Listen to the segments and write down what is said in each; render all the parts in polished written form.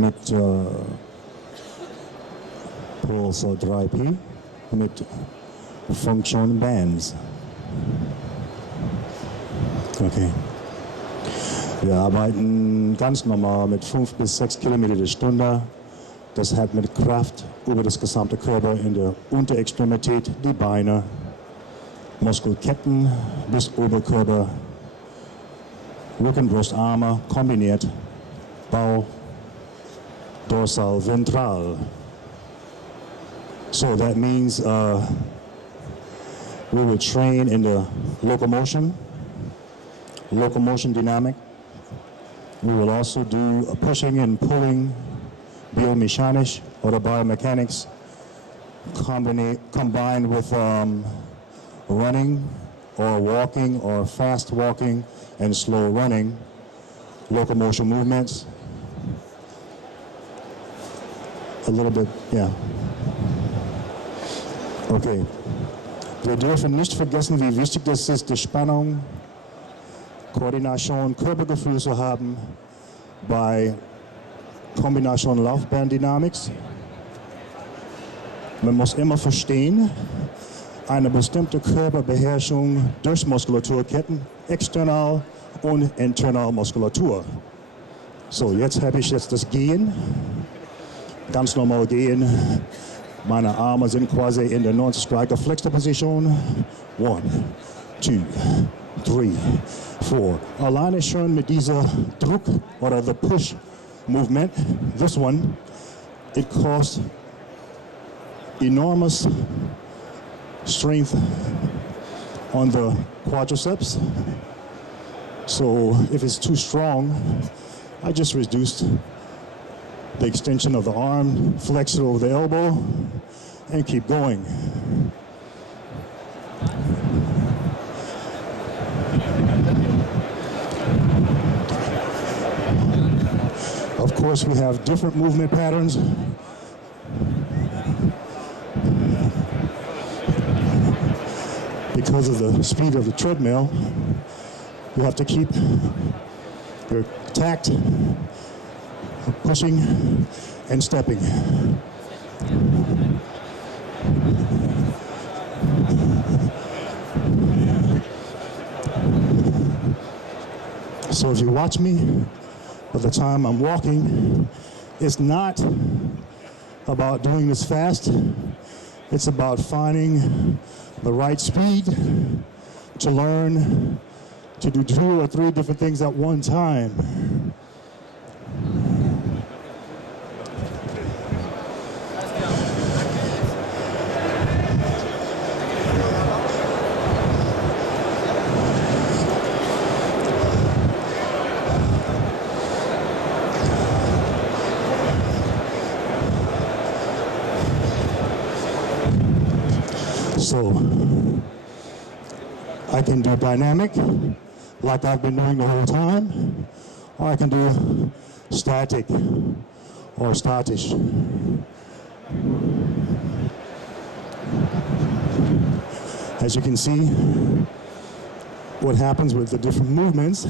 mit Pulsar 3P mit Function Bands. Okay. Wir arbeiten ganz normal mit 5 bis 6 Kilometer die Stunde. Das hat mit Kraft über das gesamte Körper in der Unterextremität, die Beine, Muskelketten bis Oberkörper, Rücken, Brust, Arme kombiniert, Bauch, dorsal, ventral. So that means we will train in the locomotion dynamic. We will also do a pushing and pulling, biomechanisch or biomechanics, combined with running or walking or fast walking and slow running, locomotion movements. A little bit, yeah. Okay. Wir dürfen nicht vergessen, wie wichtig das ist, die Spannung, Koordination, Körpergefühl zu haben bei Kombination Laufbahndynamics. Man muss immer verstehen, eine bestimmte Körperbeherrschung durch Muskulaturketten, external und internal Muskulatur. So, jetzt habe ich das Gehen, ganz normal gehen. Meine Arme sind quasi in der 90-Grad geflexte Position. 1, 2, 3, 4. Alleine schon mit dieser Druck oder the push movement, this one, it costs enormous strength on the quadriceps. So if it's too strong, I just reduced the extension of the arm, flex it over the elbow, and keep going. Of course, we have different movement patterns. Because of the speed of the treadmill, you have to keep your tact, pushing and stepping. So if you watch me, by the time I'm walking, it's not about doing this fast. It's about finding the right speed to learn to do 2 or 3 different things at one time. So I can do dynamic, like I've been doing the whole time, or I can do static or statisch. As you can see, what happens with the different movements,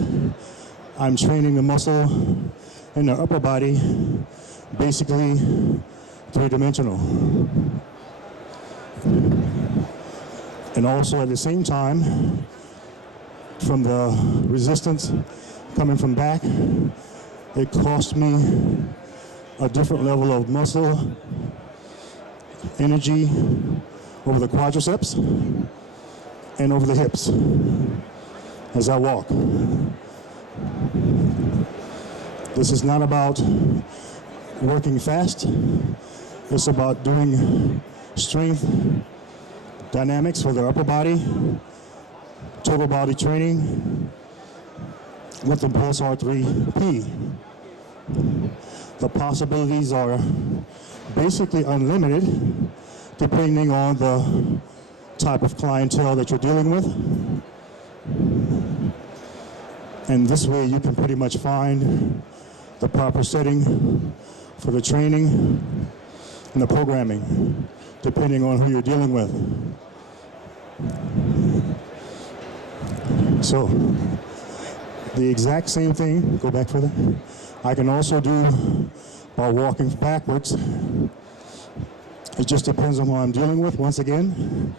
I'm training the muscle in the upper body, basically 3-dimensional. And also at the same time, from the resistance coming from back, it cost me a different level of muscle energy over the quadriceps and over the hips as I walk. This is not about working fast. It's about doing strength dynamics for the upper body, total body training with the Pulsar 3P. The possibilities are basically unlimited depending on the type of clientele that you're dealing with. And this way you can pretty much find the proper setting for the training and the programming, depending on who you're dealing with. So, the exact same thing, go back further. I can also do by walking backwards. It just depends on who I'm dealing with, once again,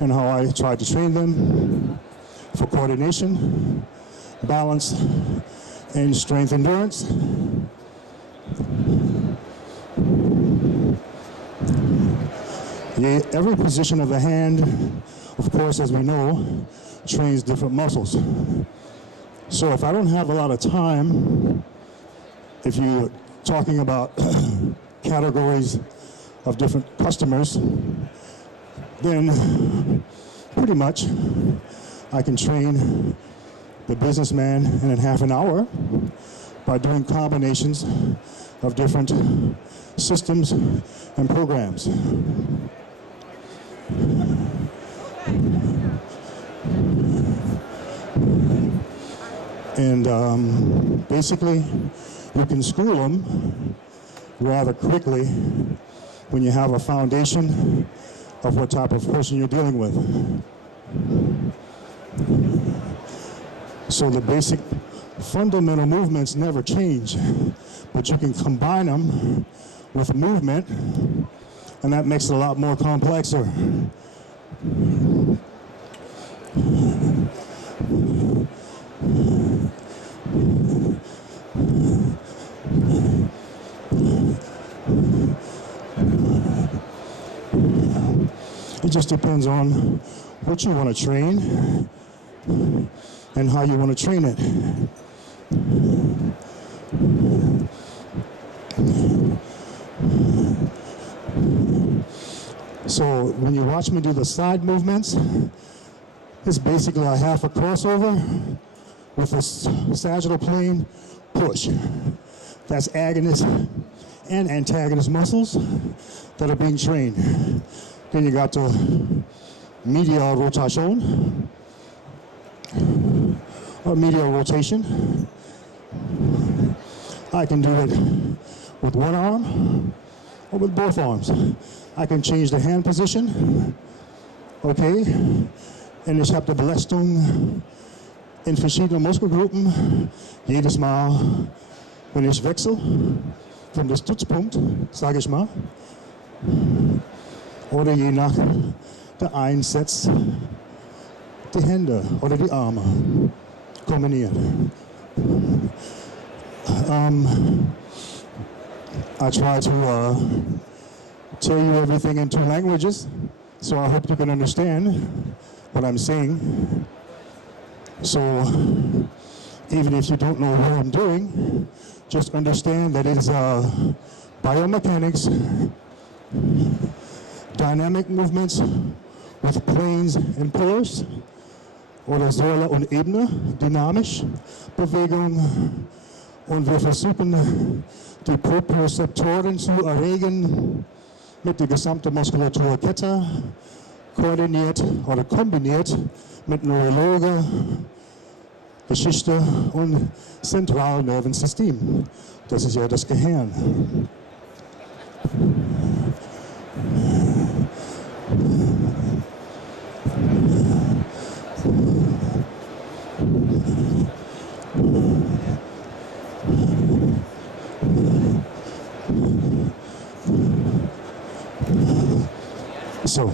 and how I try to train them for coordination, balance, and strength endurance. Every position of the hand, of course, as we know, trains different muscles. So if I don't have a lot of time, if you're talking about categories of different customers, then pretty much I can train the businessman in half an hour by doing combinations of different systems and programs. And basically, you can school them rather quickly when you have a foundation of what type of person you're dealing with. So the basic fundamental movements never change, but you can combine them with movement, and that makes it a lot more complexer. It just depends on what you want to train and how you want to train it. So when you watch me do the side movements, it's basically a half a crossover with a sagittal plane push. That's agonist and antagonist muscles that are being trained. Then you got the medial rotation, or medial rotation. I can do it with one arm or with both arms. I can change the hand position. Okay? Und ich habe die Belastung in verschiedenen Muskelgruppen jedes Mal, wenn ich wechsle von dem Stützpunkt, sage ich mal, oder je nach der Einsatz die Hände oder die Arme kombinieren. I try to tell you everything in 2 languages, so I hope you can understand what I'm saying. So even if you don't know what I'm doing, just understand that it is biomechanics, dynamic movements with planes and pillars, oder Säule und Ebene, dynamisch, Bewegung, und wir versuchen die Propriozeptoren zu erregen mit der gesamten Muskulaturkette, koordiniert oder kombiniert mit Neurologe, Geschichte und Zentralnervensystem. Das ist ja das Gehirn. So,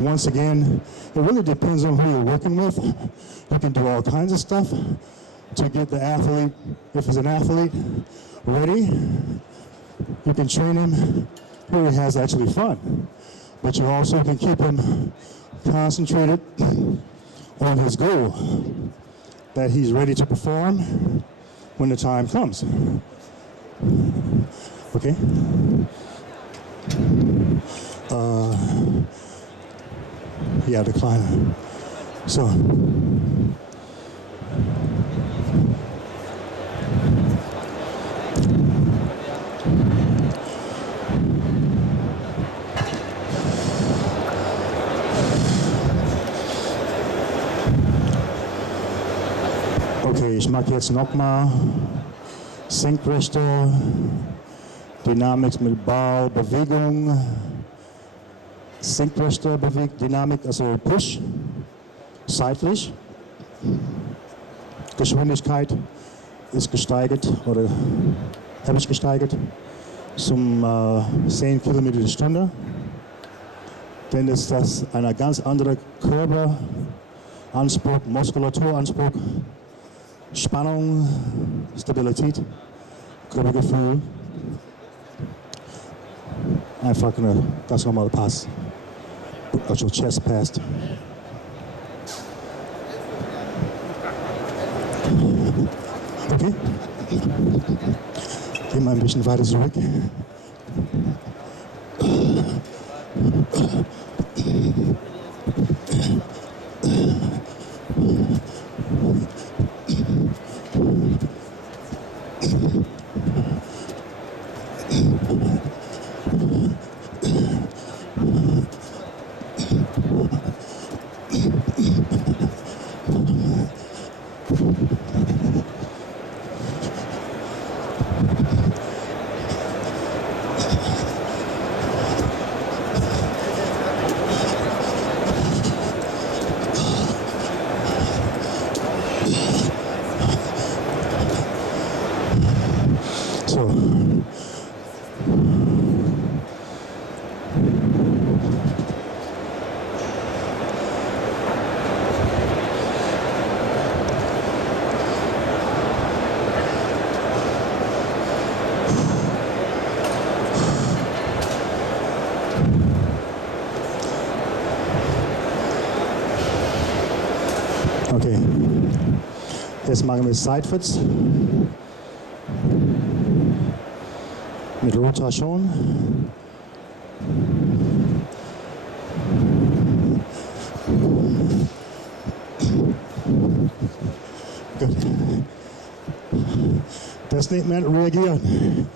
once again, it really depends on who you're working with. You can do all kinds of stuff to get the athlete, if he's an athlete, ready. You can train him where he has actually fun. But you also can keep him concentrated on his goal, that he's ready to perform when the time comes. Okay? Yeah, decliner. So. Okay, ich mache jetzt nochmal senkrechte Dynamik mit Ball, Bewegung, senkrechte Dynamik, also Push, seitlich. Geschwindigkeit ist gesteigert oder habe ich gesteigert zum 10 Kilometer die Stunde. Dann ist das ein ganz anderer Körperanspruch, Muskulaturanspruch, Spannung, Stabilität, Körpergefühl. Einfach eine ganz normale Pass, also Chest Pass. Okay. Gehen wir ein bisschen weiter zurück. So. Okay, jetzt machen wir Seitwärts mit Rotation. Gut. Das nennt man reagieren.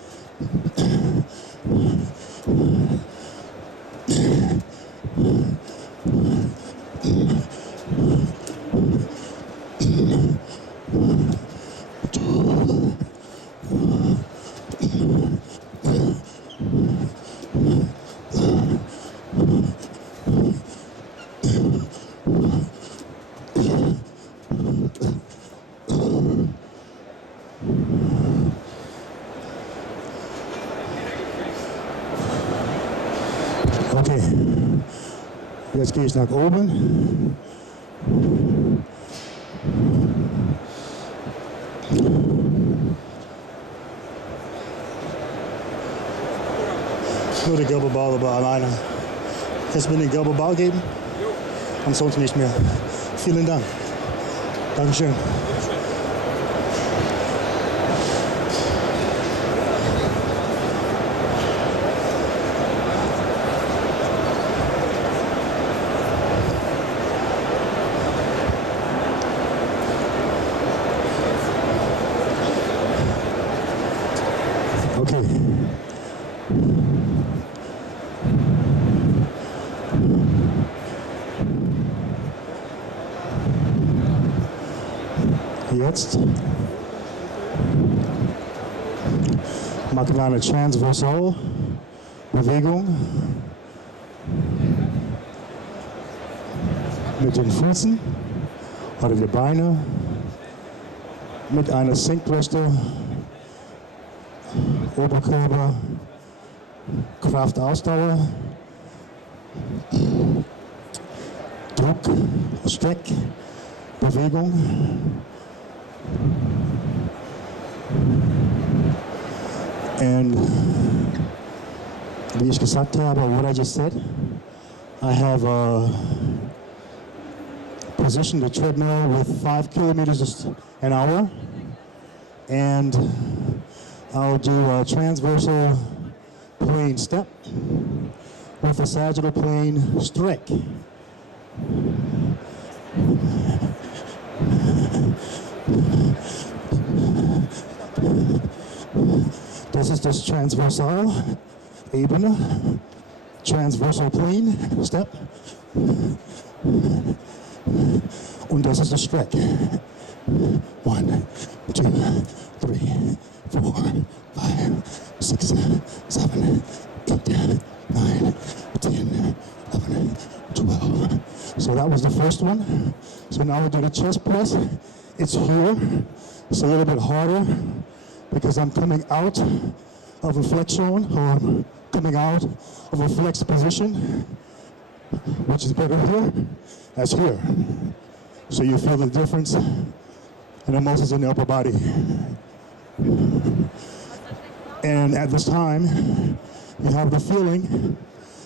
Okay, jetzt gehe ich nach oben. Nur der gelbe Ball, aber alleine. Kannst du mir den gelben Ball geben? Ansonsten nicht mehr. Vielen Dank. Dankeschön. Okay. Jetzt machen wir eine Transversalbewegung mit den Füßen oder die Beine mit einer Senkrechte Oberkörper, Kraft, Ausdauer, Druck, Streck, Bewegung. And wie ich gesagt habe, what I just said, I have positioned the treadmill with 5 kilometers an hour, and I'll do a transversal plane step with a sagittal plane streck. Das ist das Transversal Ebene, Transversal Plane Step. Und das ist das Streck. 1, 2, 3, 4, 5, 6, 7, 8, 9, 10, 11, 12. So that was the first one. So now we do the chest press. It's here. It's a little bit harder because I'm coming out of a flexion, or I'm coming out of a flexed position, which is better here as here. So you feel the difference in the muscles in the upper body. And at this time, you have the feeling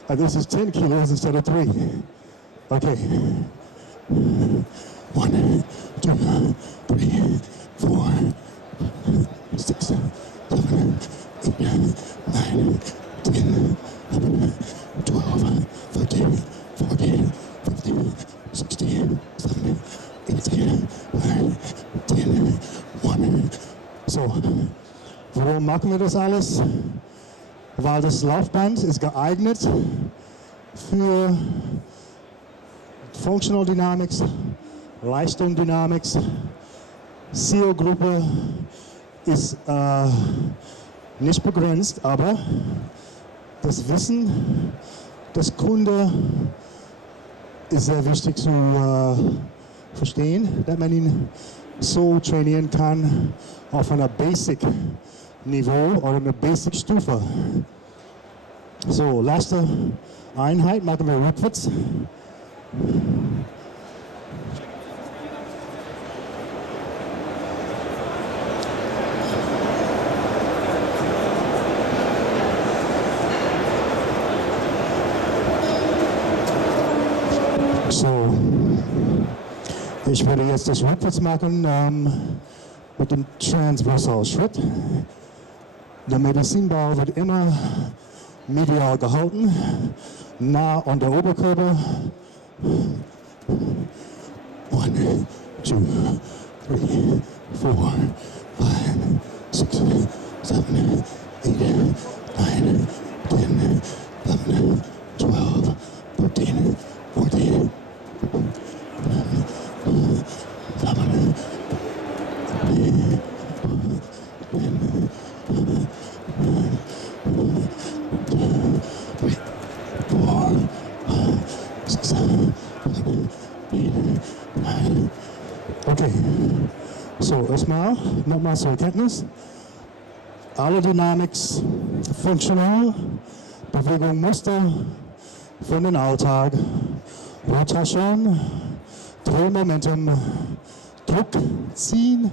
that this is 10 kilos instead of 3. Okay. 1, 2, 3, 4, 6, 7, 8, 9, 10, 11, 12, 13, 14, 15, 16, 17, 18, 19, 10, 1. So, warum machen wir das alles? Weil das Laufband ist geeignet für Functional Dynamics, Leistung Dynamics. Zielgruppe ist nicht begrenzt, aber das Wissen des Kunden ist sehr wichtig zu verstehen, dass man ihn so trainieren kann auf einer Basic-Niveau oder einer Basic-Stufe. So, letzte Einheit machen wir rückwärts. So, ich werde jetzt das rückwärts machen mit dem Transversalschritt. Der Medizinball wird immer medial gehalten, nah an der Oberkörper. 1, 2, 3, 4, 5, 6, 7, 8, 9, 10, 11, 12, 13, 14, 11, okay, so erstmal nochmal zur Erkenntnis. Alle Dynamics funktional, Bewegung, Muster von den Alltag, Rotation, Drehmomentum, Druck, ziehen,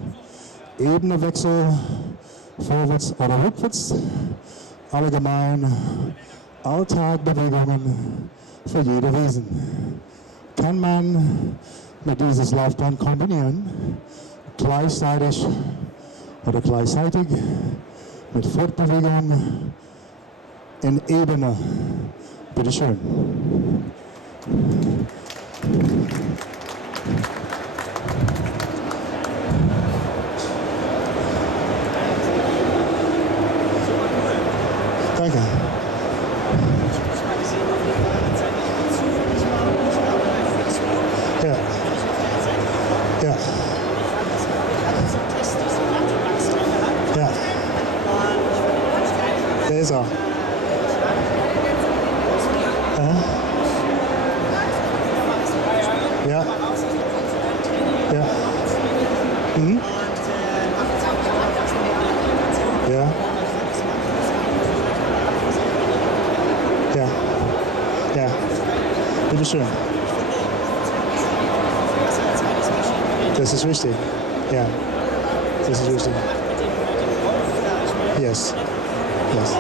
Ebenewechsel, vorwärts oder rückwärts, allgemein Alltagbewegungen für jede Wesen. Kann man mit dieses Laufband kombinieren, gleichzeitig oder gleichzeitig mit Fortbewegung in Ebene. Bitte schön. Danke. Ja. Ja. Ja. Der ist er. Ja. Ja. Mhm. Ja. Ja. Ja. Bitte schön. Das ist wichtig. Ja. Das ist wichtig. Yes. Yes.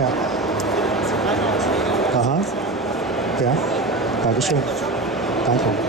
Ja. Aha. Ja. Dankeschön. Danke.